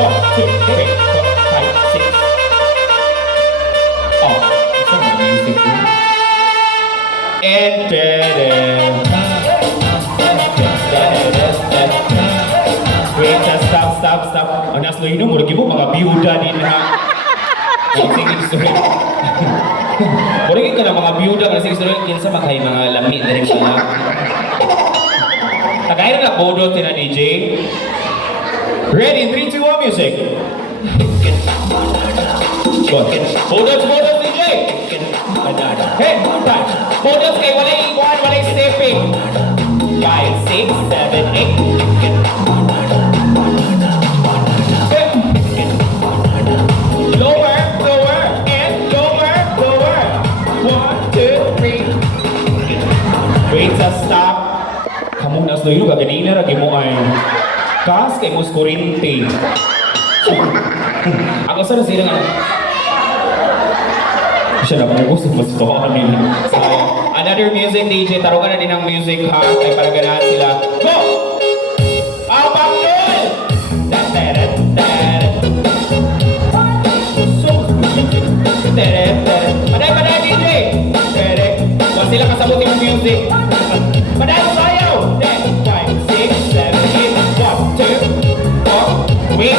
1, 2, 3, 4, 5, 6. Oh, it's not music. And wait, stop. Ang nasloy nung murag mo mga biyuda din ha. Sige, sorry. Murag ka na mga biyuda kasi sorry kinsa maghay mga lami na rin mga. Tagay na bodo tina DJ. Ready, 3, 2, 1, music. Bodo DJ. Hey, time. Bodo kay walay iguan, walay stepping. 5, 6, 7, 8. Wait sa stop. Kamu na slow yung gaganina ragi mo ay kas kay mo skurinte. Ako sa sila nga. Siya na po sa mas to amin. Another music DJ tarugan na din ang music ha kay para ganahan sila. Go! Abang yun! Paday DJ! Huwag sila kasabot yung music. Paday mo sayaw! 10, 5, 6, 7, 8, 1, 2, 4. Wait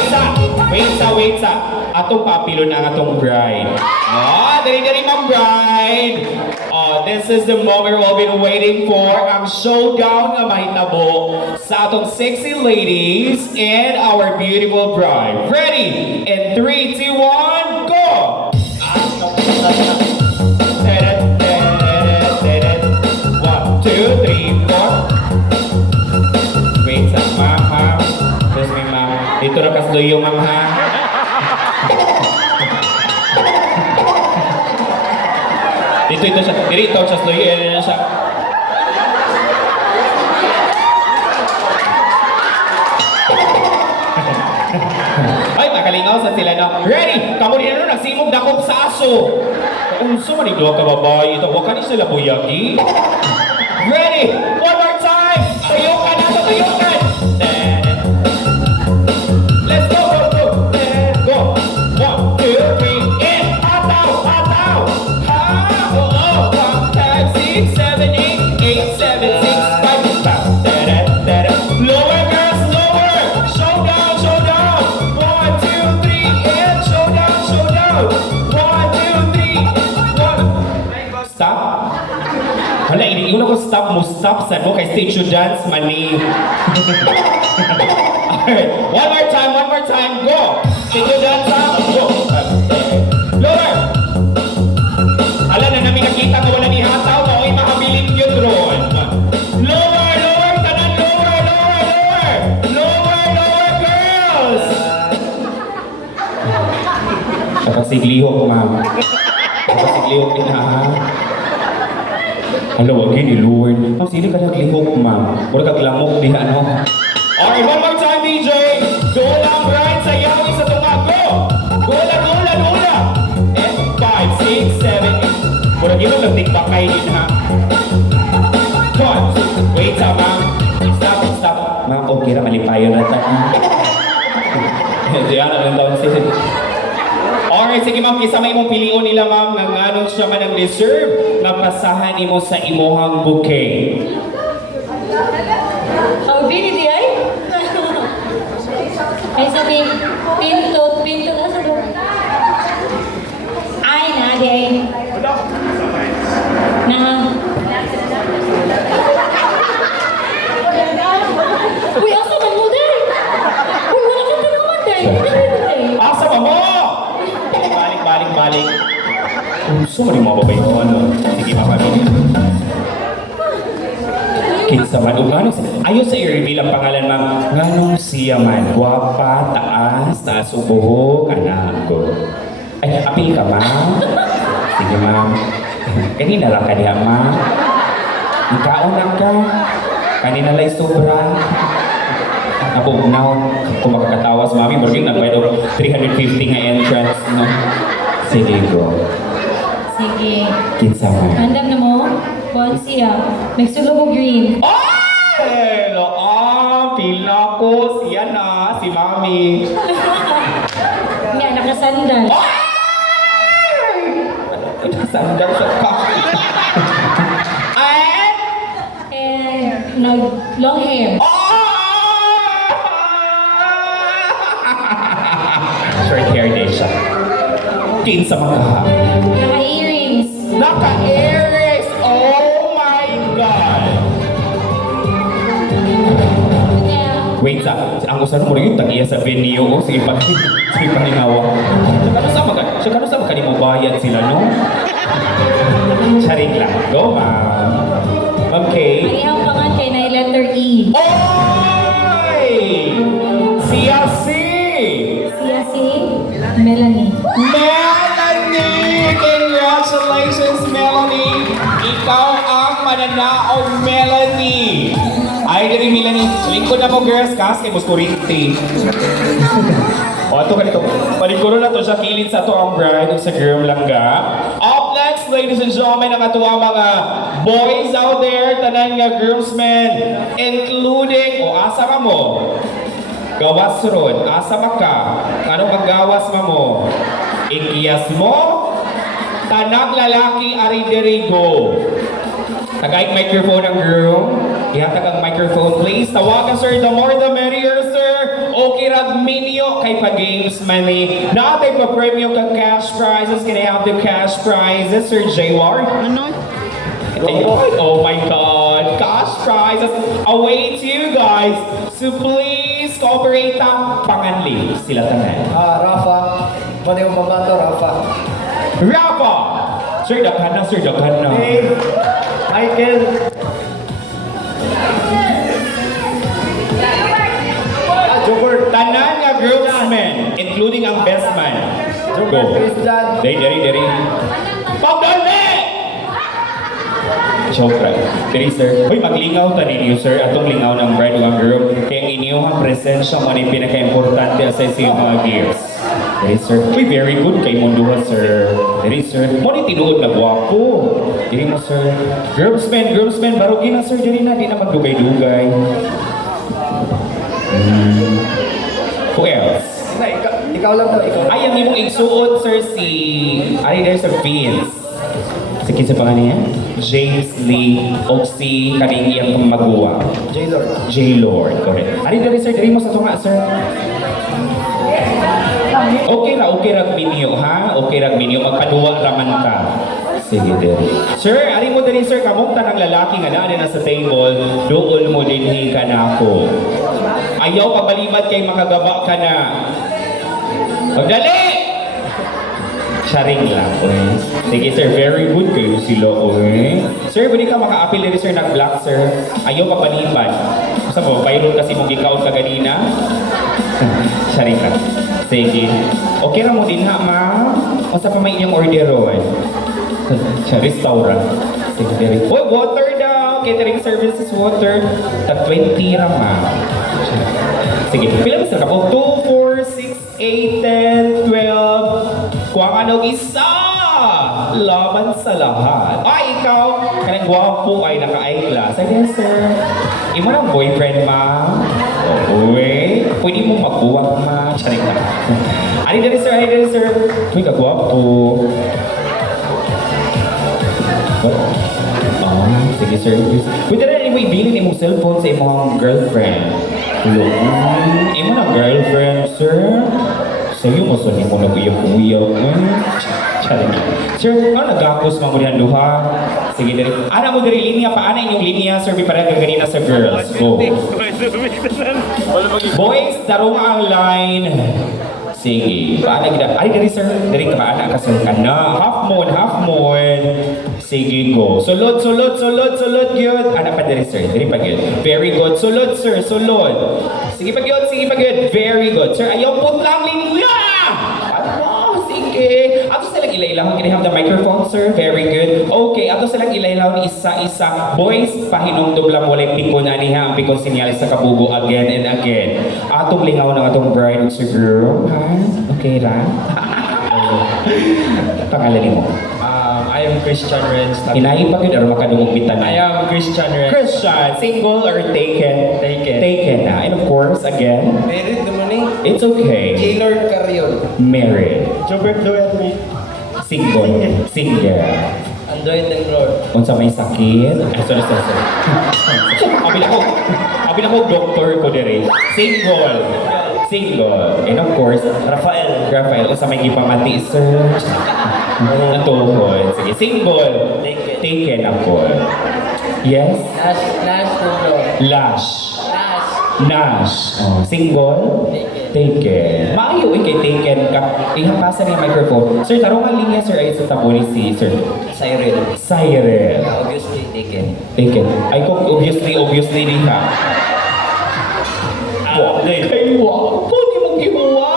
sa. Atong papilo na atong bride. Dari ma'am bride. This is the moment we've been waiting for. Ang showdown nga mahitabo sa atong sexy ladies and our beautiful bride. Ready? In 3, 2, 1, go! 1, 2, 3, 4. Wait sa ma'am ha. Yes, may ma'am. Dito na kasloy yung ma'am ha. Dito siya. Dito siya sloy. Ayan na siya. Ay, makalingaw sa sila na. Ready! Kamu rin ano, nagsimog dakop sa aso. Unso man iglo ka babae. Ito, wag ka ni sila buyagi. Ready! One more time! Tuyukan na ito, tuyukan! Let's go! 1, 2, 3, and ataw! Ha! Oo! 1, 5, 6, 7, 8, 7, 6, 5, lower girls, lower! Showdown! 1, 2, 3, and showdown! 1, 2, 3, 1. Stop! Wala, iniiwan ako stop mo. Stop sa mo kay stage show dance, mani. Alright, one more time, go! Stage show dance, go! Lower! Ala na namin nakita ko wala ni hataw, mao'y makabilin yun ron. Lower, tanan, lower, girls! Kapagsiglihok, ma'am. Kapagsiglihok din ha. Ano, wag yun, iluwin. Ma'am, sili ka naglihok, ma'am. Puro kaglamok, di ano. Alright, one more time, DJ. Dola, bright, sayaw, isa tunga, go! Gola. And 5, 6, 7, 8. Puro gino, nagtikbak kayo din, ha? Wait, ma'am. Stop. Ma'am, okay na, malipayo na ito. Diyan na lang taon siya. Alright, sige ma'am, kisama imong pilion nila ma'am nga nganong siya man ang deserve na pasahan imo sa imuhang bouquet. Ang bini di ay? Ay sabi, pinto na sa doon. Ay na, di ay. Na. Uy, asa man mo din? Uy, wala kang tinaman din. Asa ba mo? Balik. Gusto mo rin mga babae mo, ano? Sige, mapamilya. Kinsa man, ayaw sa i-reveal ang pangalan, ma'am. Nganong siya man, guwapa, taas ubuhok, anak ko. Ay, apil ka, ma'am? Sige, ma'am. Kanina lang ka diha, ma'am. Ikaon lang ka. Kanina lang sobra. Napugnaw. Kung makakatawa sa mami, morning nagbayad o 350 nga entrance, no? Sige, go. Sige. Kinsa man. Handam na mo? Kuhan siya. Nagsulo mo green. Ay! Feel na ko. Siya na. Si mami. Sandal. Sandal sa ka. And? And long hair. Short hair din siya. Kinsa makaha. Naka-earrings. Naka-Aries! Oh my God! Yeah. Wait, ang usan mo rin yung tag-iya sa venue. Oh, sige pa. Sige pa hinawa. Siya kano sa maka mo bayad sila, no? Charing lang. Go, ma'am. Okay. Ang iyang pangan kay na letter E. Oy! Siya si! Siya si Melanie. Melanie! Congratulations, Melanie! Ikaw ang mananaog, Melanie! Ay, diri Melanie. Lingkod na mo, girls. Kas, kay Muskurinti. O, ito ka dito. Palingkuro na to siya. Kilid sa to ang bride sa girl langga. Up next, ladies and gentlemen, ang ato ang mga boys out there, tanan nga groomsmen, including, o asa ka mo? Gawas ron. Asa ka? Anong maggawas mo? Ikiyas mo? Tanang lalaki ari diri go. Tagay microphone ang groom. Ihatag ang microphone please. Tawagan sir, the more the merrier sir. Okay rag minyo kay pa games money. Natay pa premium kang cash prizes. Can I have the cash prizes sir Jaywar? Ano? Oh my God! Cash prizes await you guys. So please cooperate ang panganli sila tanan. Rafa. Pwede mo pambato, Rafa. Rafa! Sir, daghan na, sir, daghan na. Hey, Michael. Joker. Tanan nga groomsmen, including ang best man. Joker, Go. Christian. Dari. Pagdali! Joke lang. Dari, sir. Uy, maglingaw ta ninyo, sir. Atong lingaw ng bride o ang groom. Kaya ang inyong presensya mo na yung pinaka-importante sa yung mga gifts. Dari, sir. Uy, very good kay Munduha, sir. Dari, sir. Mo ni tinuod na gwapo. Dari mo, sir. Groomsmen, barugin na, sir. Dari na, di na magdugay-dugay. Who else? Ikaw lang to, ikaw. Ay, ang imong igsuot, sir, si... Ay, there's a Vince. Sige sa pangalan niya? James Lee o si kaning iyang maguwa. J-Lord. J-Lord, correct. Ari, dari, sir, dari mo sa tunga, sir. Okay ra minyo, ha? Okay ra minyo, magpanuwa raman ka. Sige, dari. Sir, ari mo dari, sir, kamong tanang lalaki nga na sa table, dool mo din ka na ako. Ayaw pabalimat kay makagaba ka na. Pagdali! Sharing lang, okay? Sige, sir, very good kayo sila, okay? Sir, pwede ka maka-appeal din, sir, ng black, sir. Ayaw papalipan. Sa mo, viral kasi mong ikaw ka ganina. Sharing lang. Sige. Okay na mo din, ha, ma'am? O sa pa may inyong orderon? Sa restaurant. Sige, very. Oh, water daw! Catering services, water. Tag 20 ra, ma'am. Sige, pila mo sila ka? 2, 4, 6, 8, 10, 12. Kuha ka isa! Laban sa lahat. Ay, ikaw! Kanang gwapo ay naka-eyeglass. I guess, sir. Imo ng boyfriend, ma'am. Okay. Pwede mo magbuwag, ma'am. Charing na. Ani dali, sir. Uy, kagwapo. Sige, sir. Pwede na rin mo ibilin imong cellphone sa imong girlfriend. Imo na girlfriend, sir. Sa'yo mo, sa'yo mo nag-uyaw-uyaw. Sir, ano nag-gapos mga muli duha? Sige, dali. Ana mo dali linya pa. Ana inyong linya, sir. May parang ganina sa girls. Go. Boys, tarong ang line. Sige. Paano gina? Ay, dali, sir. Dali ka ba? Ana ka, sir. Kana. Half moon. Sige, go. Sulod. Yun. Ana pa dali, sir. Dali pa yun. Very good. Sulod, sir. Sulod. Sige pa yun. Very good. Sir, ayaw putlang linya! Ano? Sige. Ato silang ilailaw. Can I have the microphone, sir? Very good. Okay. Ato silang ilailaw ni isa-isa. Boys, pahinungdog lang walay pikon na niya. Ang pikon sinyalis sa kabugo again and again. Atong lingaw ng atong bride ug girl. Ha? Okay ra? Pangalan mo? I am Christian Renz. Hinahin pa yun, or makadungog bitan na? I am Christian Renz. Christian, single or taken? Taken. Taken na. And of course, again, Married naman me. It's okay. Gaylord Carrion. Married. Jobert Duerme. Single. Single. Android and Lord. Unsa may sakit? Ay, sorry. Abi ko doktor ko dire. Single. Single. And of course, Rafael, unsa may gipamati, sir? Natuhod. Sige, single. Taken ako. Yes? Lash. Nash. Oh, single? Taken. Maayo kay taken ka. Ihapasan yung microphone. Sir, tarong ang linya, sir, ay sa tabo ni si Sir. Cyril. Obviously taken. Taken. Ay kung obviously din ka. Pwede mong gimuwa.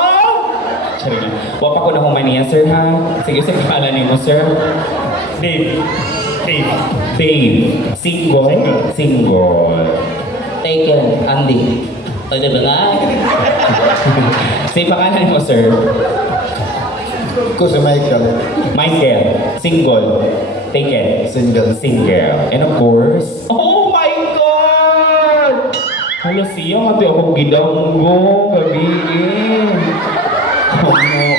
Sorry lang. Wapa ko na humaniya, sir, ha? Sige, sir, kala ni mo, sir. Dave. Single. Taken. Andy. Pwede ba nga? Say pangalan mo, sir. Ko si Michael. Michael. Single. Taken. Single. And of course, oh my God! Hala siya, mati akong gidanggo, gabiin. Sorry.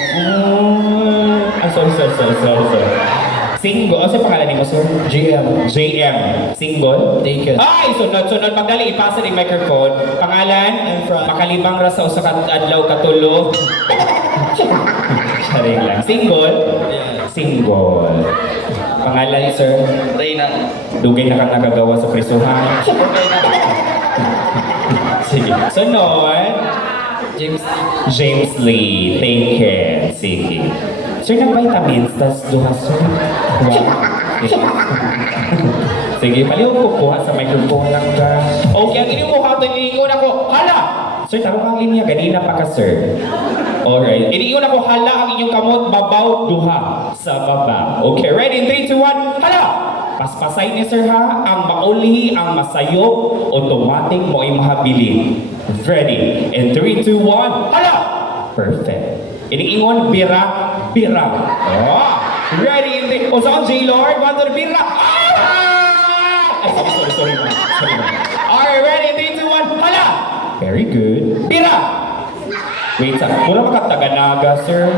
Single. Ano sa pangalan niyo, sir? JM. Single? Taken. Ay! Sunod. Magdali, ipasa ng microphone. Pangalan? Makalibang ra sa usa ka adlaw katulo. Sorry lang. Single. Pangalan, sir? Reyna. Dugay na kang nagagawa sa prisuhan. Sige. Sunod. James Lee. Taken. Sige. Sir, ng vitamins, tas duha, sir. Wow. Sige, paliw ko kuha sa microphone lang ka. Okay, ang inyong mukha ito, iniingon ako. Hala! Sir, tarong ang linya, ganina pa ka, sir. Alright. Iniingon ako, hala ang inyong kamot, babaw, duha. Sa baba. Okay, ready? 3, 2, 1, hala! Paspasay ni sir, ha? Ang mauli, ang masayo, automatic mo ay mahabilin. Ready? In 3, 2, 1, hala! Perfect. Iniingon, bira. Oh! Ready? O saan, J-Lord? One to the bira. Ah! Ay, sorry. Alright, ready? 3, 2, 1, hala! Very good. Bira! Wait, mura makataganaga, sir.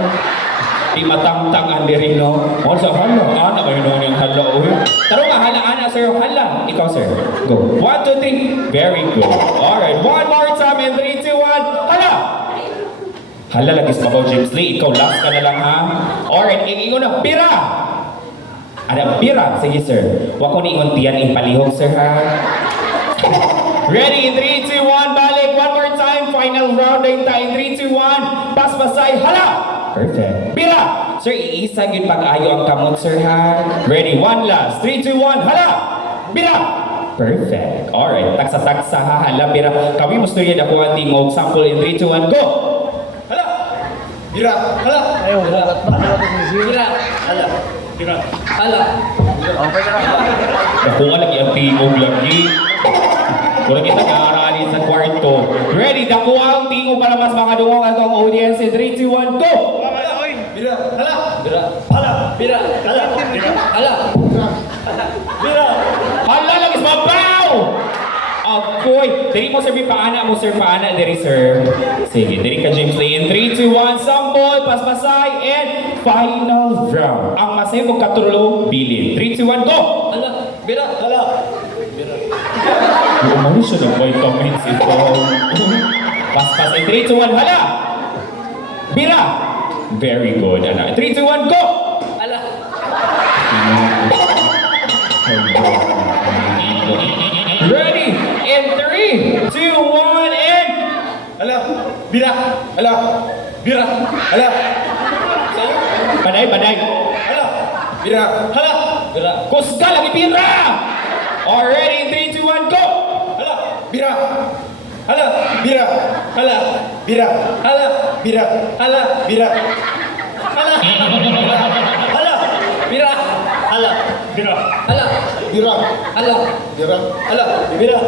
Di matangtang ang diri, no? O sa hala, ana kayo noon yung hala, uy. Taro nga, hala, ana, sir, hala. Ikaw, sir. Go. 1, 2, 3. Very good. Alright, one more time in 3, 2, 1, hala! Hala, lagis mabaw, James Lee. Ikaw, last ka na lang, ha? Alright, ingon na, pira! Pira. Sige, sir. Huwag ko niingon tiyan impalihog, sir, ha? Ready? 3, 2, 1, balik. One more time. Final round na tayo. 3, 2, 1. Paspasay. Hala! Perfect. Pira! Sir, iisa yun pag-ayo ang kamot, sir, ha? Ready? One last. 3, 2, 1. Hala! Pira! Perfect. Alright. Taksa-taksa, ha? Hala, pira. Kami mo storya na kuha tingog. Sample in 3, 2, 1. Go! Bira. Hala. Ayaw. Bira. Hala. Nakuha lagi ang tingog lagi. Kung kita kaaraalin sa kwarto. Ready? Nakuha ang tingog para mas mga dungong at ang audience. 3, 2, 1, go! Bira. Hala. Bira. Hala. Bira. Hala. Bira. Hala. Bira. Hala, lagis mabaw! Akoy! Diri mo, sir, paana mo, sir, paana. Diri, sir. Sige, diri ka, James Lee. In 3, 2, 1, sample, paspasay, and final round. Ang masay mo katulo, bilin. 3, 2, 1, go! Hala. Bira. Hala. Umano siya ng vitamins ito. Paspasay, 3, 2, 1, hala! Bira! Very good, anak. 3, 2, 1, go! Hala. Ready? In 3, 2, 1, and... Hala. Bira. Hala. Bira. Hala. Paday. Hala. Bira. Hala. Bira. Kusga lagi bira! Already, 3, 2, 1, go! Hala. Bira. Hala. Bira. Hala. Bira. Hala. Bira. Hala. Bira. Hala. Hala. Bira. Hala. Bira. Hala. Bira. Hala. Bira. Hala. Bira.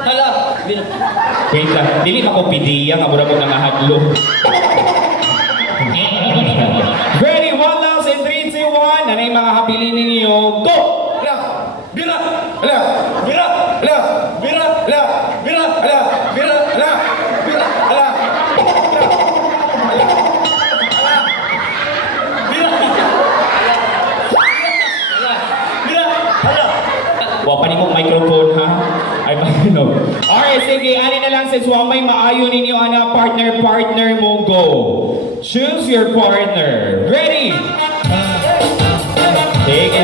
Hala. Bira. Wait lang, dili ako pidiya nga mura ko nangahadlo. Ready, 1 last in 3, 2, 1. Ano yung mga habilin ninyo? Go! Hala. Bira. Hala. Bira. Hala. Bira. Hala. Bira. Hala. Bira. Hala. Bira. Hala. Hala. Alright, sige. Ani na lang since may maayo ninyo ana partner mo go. Choose your partner. Ready?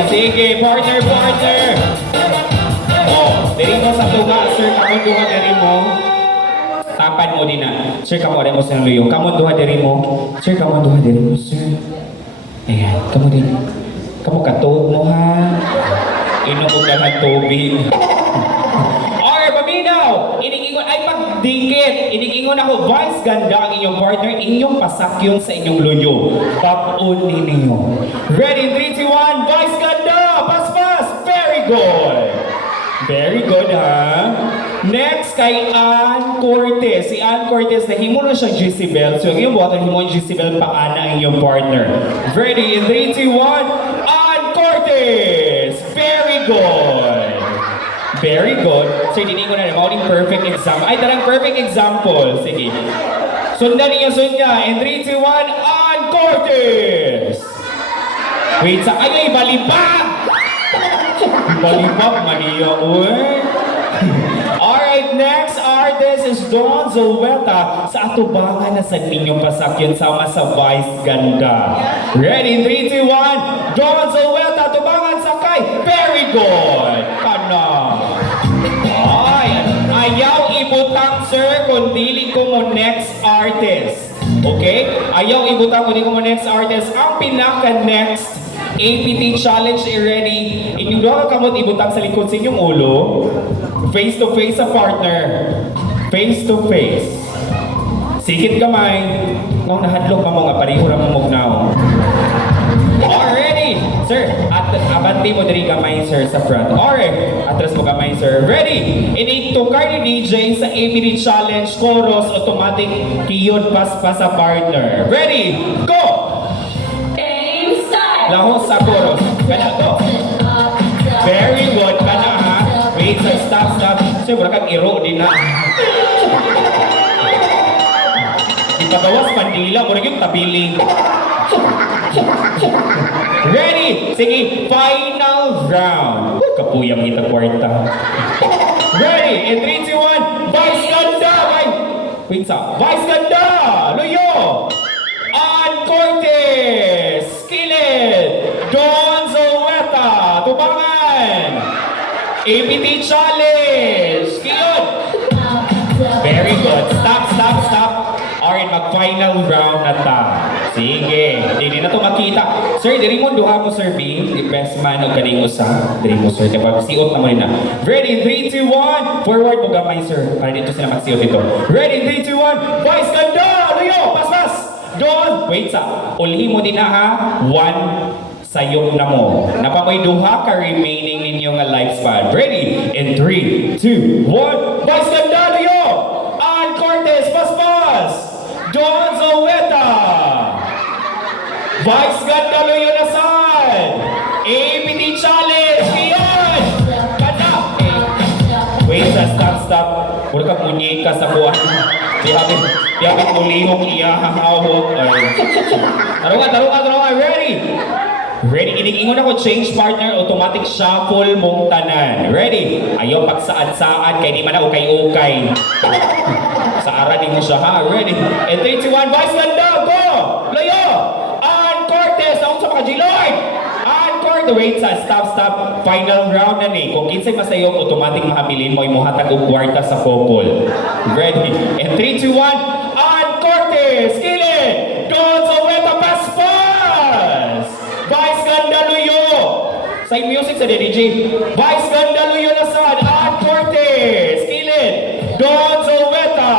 Sige, partner. Oh, diri mo sa tuga, sir, kamon duha diri mo. Tapan mo din na. Sir, kamon mo sa luyo. Kamon duha diri mo. Sir, kamon duha diri mo, sir. Ayan, kamo din. Kamo katuog mo ha. Inom mo ka tubig. Alright, paminaw. Iningingon ay pagdikit. Iningingon ako, vice ganda ang inyong partner, inyong pasakyon sa inyong luyo. Pag-on ninyo. Ready, 3, 2, 1, vice ganda! Pas! Very good! Very good, ha? Next, kay Ann Cortez. Si Ann Cortez, nahimo na siya Jezebel. So, yung buhatan himo yung Jezebel, paana ang inyong partner. Ready, in 3, 2, 1, Ann Cortez! Very good! Very good. So, hindi ko na mauling perfect example. Ay, tarang perfect example. Sige. Sundan niya. In 3, 2, 1, Ann Cortez! Wait, ay, balibag! Balibag, maniya, uy. Alright, next artist is Don Zoeta sa atubangan na sa ninyong pasakyan sama sa Vice Ganda. Ready, 3, 2, 1, Don Zoeta, atubangan sa kay. Very good. Ano? Ay, ayaw ibutang, sir, kung dili ko mo next artist. Okay? Ayaw ibutang kung dili ko mo next artist. Ang pinaka-next APT challenge ready. Inyong doon kamot ibutang sa likod sa inyong ulo. Face to face sa partner. Face to face. Sikit kamay. Ngaw nahadlok pa mo nga pareho ra mo mugnaw. Already, sir. At abanti mo diri kamay sir sa front. Alright. Atras mo kamay sir. Ready. Ini tukar ni DJ sa APT challenge chorus automatic kiyod pas sa partner. Ready. Go. Lahos sa chorus. Kana to. Very good. Kana ha. Wait, sir. Stop. Sir, wala kang iro din na. Ipagawas pandila. Muna yung tabiling. Ready? Sige. Final round. Kapuyang kita kwarta. Ready? In 3, 2, 1. Vice Ganda! Wait, sa. Vice Ganda! Luyo! Ann Cortez! Skillet! Don Zoeta! Tubangan! APT Challenge! Skillet! Very good. Stop. Alright, mag-final round na ta. Sige. Hindi na ito makita. Sir, diri mo duha mo, Sir B. Best man o galing usa. Diri mo, Sir. Diba? Siot na mo rin na. Ready? 3, 2, 1. Forward mo gamay, Sir. Para dito sila mag-siot ito. Ready? 3, 2, 1. Vice Ganda! Luyo! Pas! Don! Wait sa. Uli mo din na ha. 1 sayop na mo. Napamoy duha ka remaining ninyo nga lifespan. Ready? In 3, 2, 1. Vice Ganda! Luyo! Ann Cortez! Pas! Don Zoeta! Vice Ganda! Luyo na saan? APT Challenge! Iyon! Ganda! Wait sa. Stop. Puro ka munyeka sa buwan. Di habit mulihong iyahahawog. Tarungan. Ready? Iningingon ako, change partner, automatic shuffle mong tanan. Ready? Ayaw pagsaad-saad, kay di man ako ukay-ukay. Sa aranin mo siya, ha? Ready? And 3, 2, 1, Vice Ganda, go! Layo! Ann Cortez, ako sa Lord! Ann Cortez, wait, stop. Final round na ni. Kung kinsay masayok, automatic mahabilin mo, imuhatag og kwarta sa couple. Ready? And 3, 2, 1, Ann Cortez, Skillet! Don Zoeta, Pas! Vice Ganda Luyo! Side music sa DJ. Vice Ganda Luyo na saan? Ann Cortez! Skillet! Don Zoeta!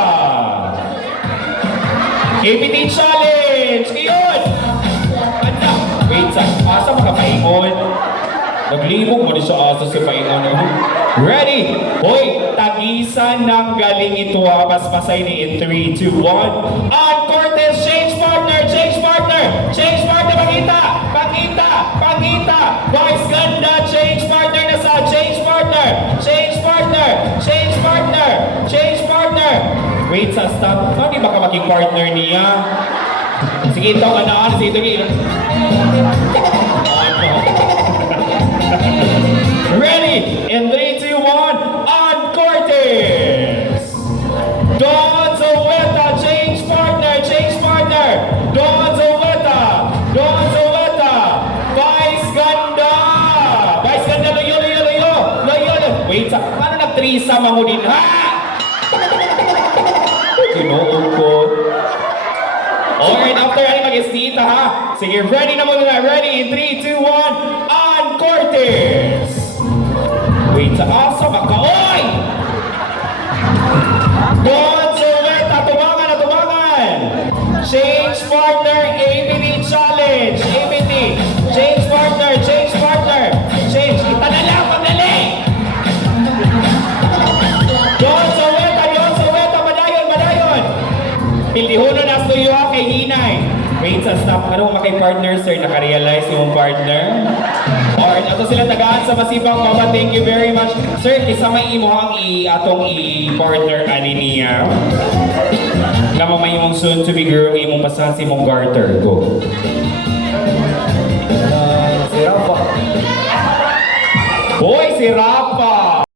APT Challenge! Iyon! Anda! Wait, asa makapaingon? Naglimog mo din sa asa sa paingon. Ready? Hoy, tagisan ng galing ito ha. Paspasay ni in 3, 2, 1. Ann Cortez, change partner! Pangita! Vice Ganda, change partner na sa change partner! Wait, stop. Hindi ba ka maging partner niya? Sige, ito, anaan. Sige, ito. Ready? In 3, 2, 1, Ann Cortez! isa mangudin ha! Ginoon ko. Alright, after ay mag-istita ha. Sige, ready na muna. Ready? In 3, 2, 1. On Cortez! Wait, sa asa makaoy! Gonzaleta, tumangan! Change partner, ABD challenge. ABD, change partner. Change, kita na lang, pagdali! Gonzaleta, madayon! Pildihuno na stuyo ha kay Hinay. Wait, sa stop. Ano makay partner, sir? Nakarealize yung partner? Alright, ato sila tagaan sa masipang mama. Thank you very much. Sir, isa may imuhang atong i-partner ani niya. Lama may imong soon to be girl, imong pasahan si imong garter. Go. Si Rafa. Boy, si Rafa!